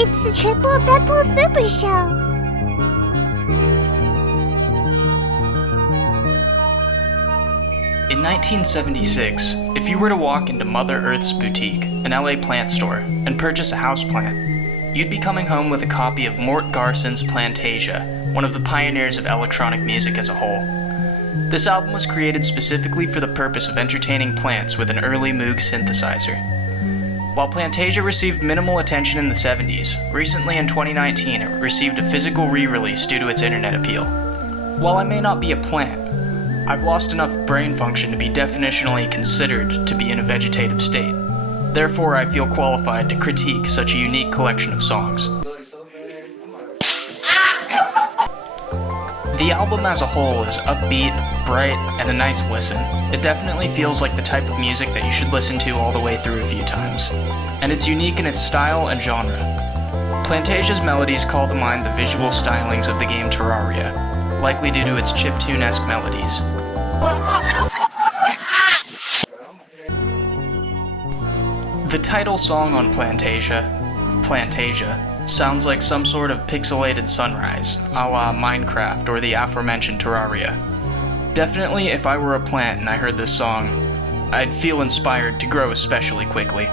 It's the Triple Bepple Super Show! In 1976, if you were to walk into Mother Earth's boutique, an LA plant store, and purchase a houseplant, you'd be coming home with a copy of Mort Garson's Plantasia, one of the pioneers of electronic music as a whole. This album was created specifically for the purpose of entertaining plants with an early Moog synthesizer. While Plantasia received minimal attention in the 70s, recently in 2019 it received a physical re-release due to its internet appeal. While I may not be a plant, I've lost enough brain function to be definitionally considered to be in a vegetative state. Therefore, I feel qualified to critique such a unique collection of songs. The album as a whole is upbeat, bright, and a nice listen. It definitely feels like the type of music that you should listen to all the way through a few times. And it's unique in its style and genre. Plantasia's melodies call to mind the visual stylings of the game Terraria, likely due to its chiptune-esque melodies. The title song on Plantasia, sounds like some sort of pixelated sunrise, a la Minecraft or the aforementioned Terraria. Definitely, if I were a plant and I heard this song, I'd feel inspired to grow especially quickly.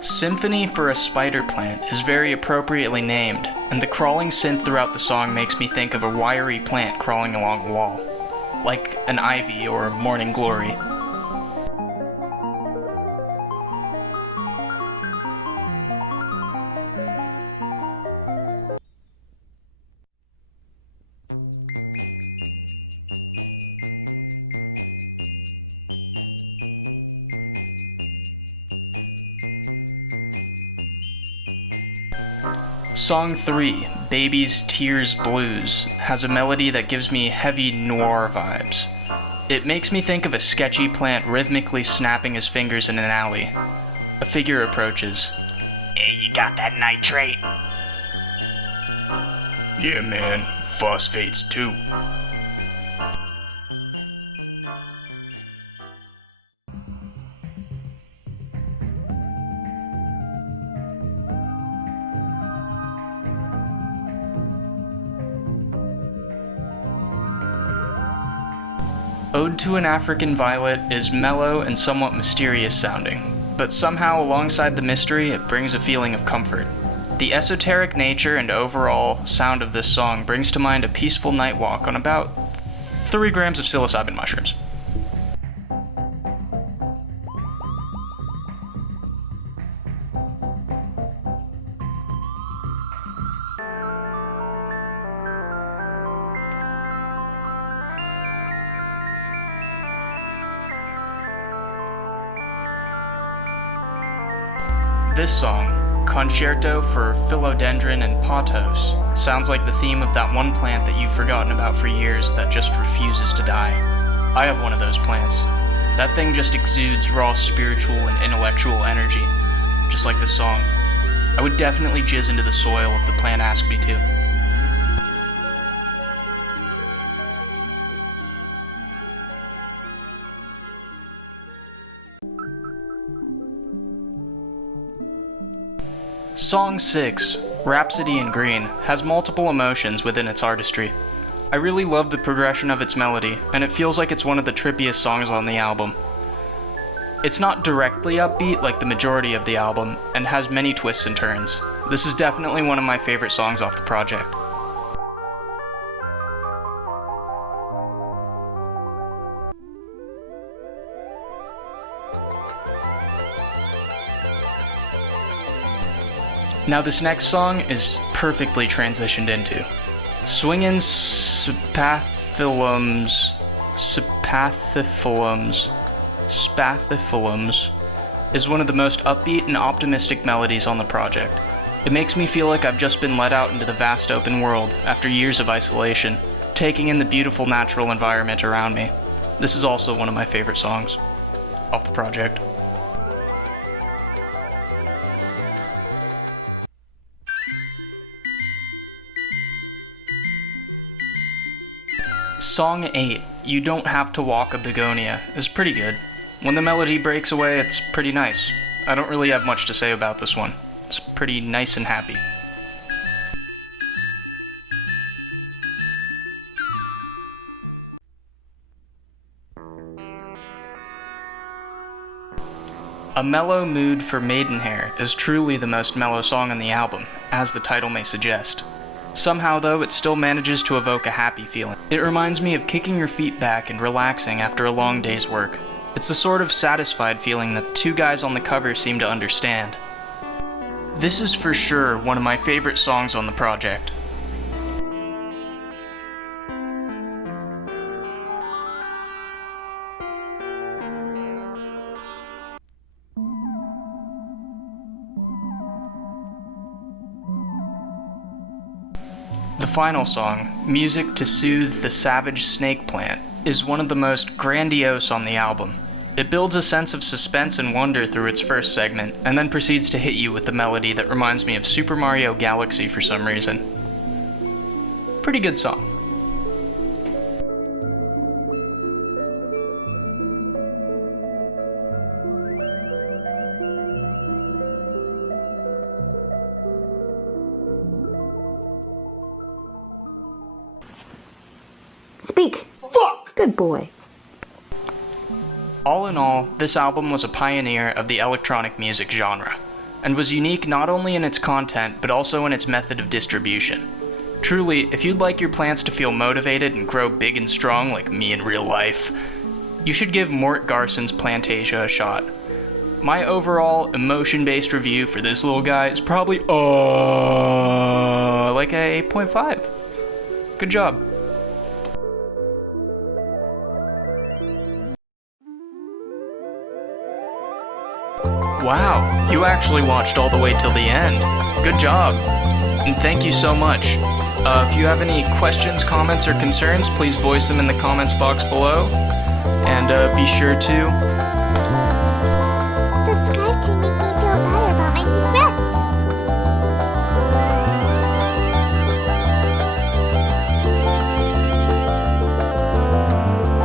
Symphony for a Spider Plant is very appropriately named, and the crawling synth throughout the song makes me think of a wiry plant crawling along a wall, like an ivy or morning glory. Song 3, Baby's Tears Blues, has a melody that gives me heavy noir vibes. It makes me think of a sketchy plant rhythmically snapping his fingers in an alley. A figure approaches. Hey, you got that nitrate? Yeah, man. Phosphates too. Ode to an African Violet is mellow and somewhat mysterious sounding, but somehow alongside the mystery it brings a feeling of comfort. The esoteric nature and overall sound of this song brings to mind a peaceful night walk on about 3 grams of psilocybin mushrooms. This song, Concerto for Philodendron and Pothos, sounds like the theme of that one plant that you've forgotten about for years that just refuses to die. I have one of those plants. That thing just exudes raw spiritual and intellectual energy, just like this song. I would definitely jizz into the soil if the plant asked me to. Song 6, Rhapsody in Green, has multiple emotions within its artistry. I really love the progression of its melody, and it feels like it's one of the trippiest songs on the album. It's not directly upbeat like the majority of the album, and has many twists and turns. This is definitely one of my favorite songs off the project. Now this next song is perfectly transitioned into. Swingin' Spathiphyllums is one of the most upbeat and optimistic melodies on the project. It makes me feel like I've just been let out into the vast open world after years of isolation, taking in the beautiful natural environment around me. This is also one of my favorite songs off the project. Song 8, You Don't Have to Walk a Begonia, is pretty good. When the melody breaks away, it's pretty nice. I don't really have much to say about this one. It's pretty nice and happy. A mellow mood for Maidenhair is truly the most mellow song on the album, as the title may suggest. Somehow, though, it still manages to evoke a happy feeling. It reminds me of kicking your feet back and relaxing after a long day's work. It's the sort of satisfied feeling that the two guys on the cover seem to understand. This is for sure one of my favorite songs on the project. The final song, Music to Soothe the Savage Snake Plant, is one of the most grandiose on the album. It builds a sense of suspense and wonder through its first segment, and then proceeds to hit you with the melody that reminds me of Super Mario Galaxy for some reason. Pretty good song. Speak. Fuck! Good boy. All in all, this album was a pioneer of the electronic music genre, and was unique not only in its content, but also in its method of distribution. Truly, if you'd like your plants to feel motivated and grow big and strong like me in real life, you should give Mort Garson's Plantasia a shot. My overall emotion-based review for this little guy is probably, like a 8.5. Good job. Wow, you actually watched all the way till the end. Good job. And thank you so much. If you have any questions, comments, or concerns, please voice them in the comments box below. And be sure to